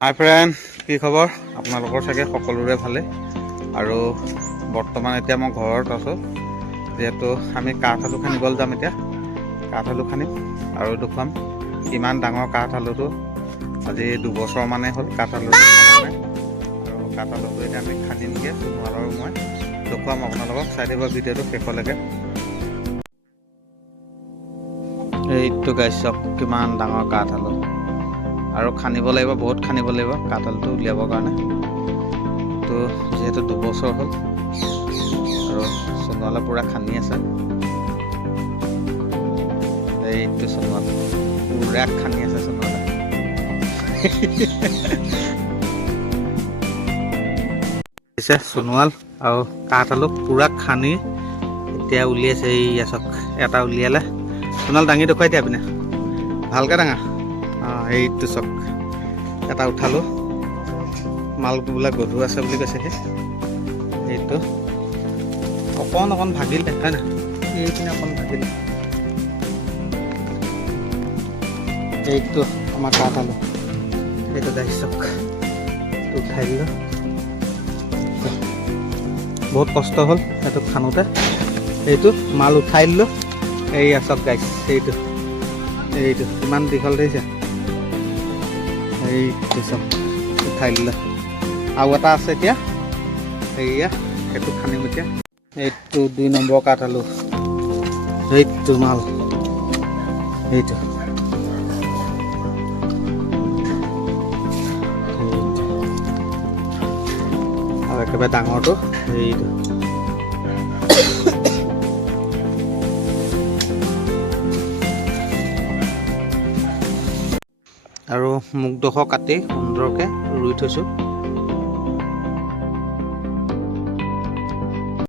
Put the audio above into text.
High friend কি খবৰ? আপোনালোকৰ চাগে সকলোৰে ভালে। আৰু বৰ্তমান এতিয়া মই ঘৰত আছোঁ। যিহেতু আমি কাঠ আলু খানিবলৈ যাম এতিয়া। কাঠ আলু খানিম আৰু দেখুৱাম কিমান ডাঙৰ কাঠ আলুটো। আজি দুবছৰ মানে হ'ল কাঠ আলু আৰু কাঠ আলুটো এতিয়া আমি খান্দিমগৈ সোণোৱাল আৰু মই দেখুৱাম আপোনালোকক। চাই দিব ভিডিঅ'টো শেষলৈকে। এইটো গাইছ কিমান ডাঙৰ কাঠ আলু। আৰু খান্দিব লাগিব, বহুত খান্দিব লাগিব, কাঠলটো উলিয়াবৰ কাৰণে। তো, যিহেতু দুবছৰ হ'ল, আৰু সোণোৱালে পূৰা খান্দি আছে। এইটো সোণোৱাল পূৰা খান্দি আছে সোণোৱালে পিছে সোণোৱাল আৰু কাঠ আলু পূৰা খান্দি এতিয়া উলিয়াইছে এই চাওক এটা উলিয়ালে। সোণাল দাঙি দেখুৱাই দিয়া পিনে। ভালকৈ দাঙা। এইটো চক এটা উঠালোঁ। মাল বোলে গধুৰ আছে বুলি কৈছে সি। এইটো। অকণ অকণ ভাগিলে, হয় না এইখিনি অকণ ভাগিলে। এইটো আমাৰ কাঠ আলু। এইটো গাড়ী চক উঠাই দিলোঁ। বহুত কষ্ট হ'ল সেইটো খানোতে। এইটো মাল উঠাই দিলোঁ। এইয়া চক, গাইছ, এইটো। এইটো কিমান দীঘল দেখিছে? এইটো চব উঠাই দিলে আৰু এটা আছে এতিয়া। এইয়া, সেইটো খান্দিম এতিয়া। এইটো দুই নম্বৰ কাঠ আলু। এইটো মাল। এইটো। আৰু একেবাৰে ডাঙৰটো। এইটো। আৰু মুখডোখৰ কাটি সুন্দৰকৈ ৰুই থৈছোঁ।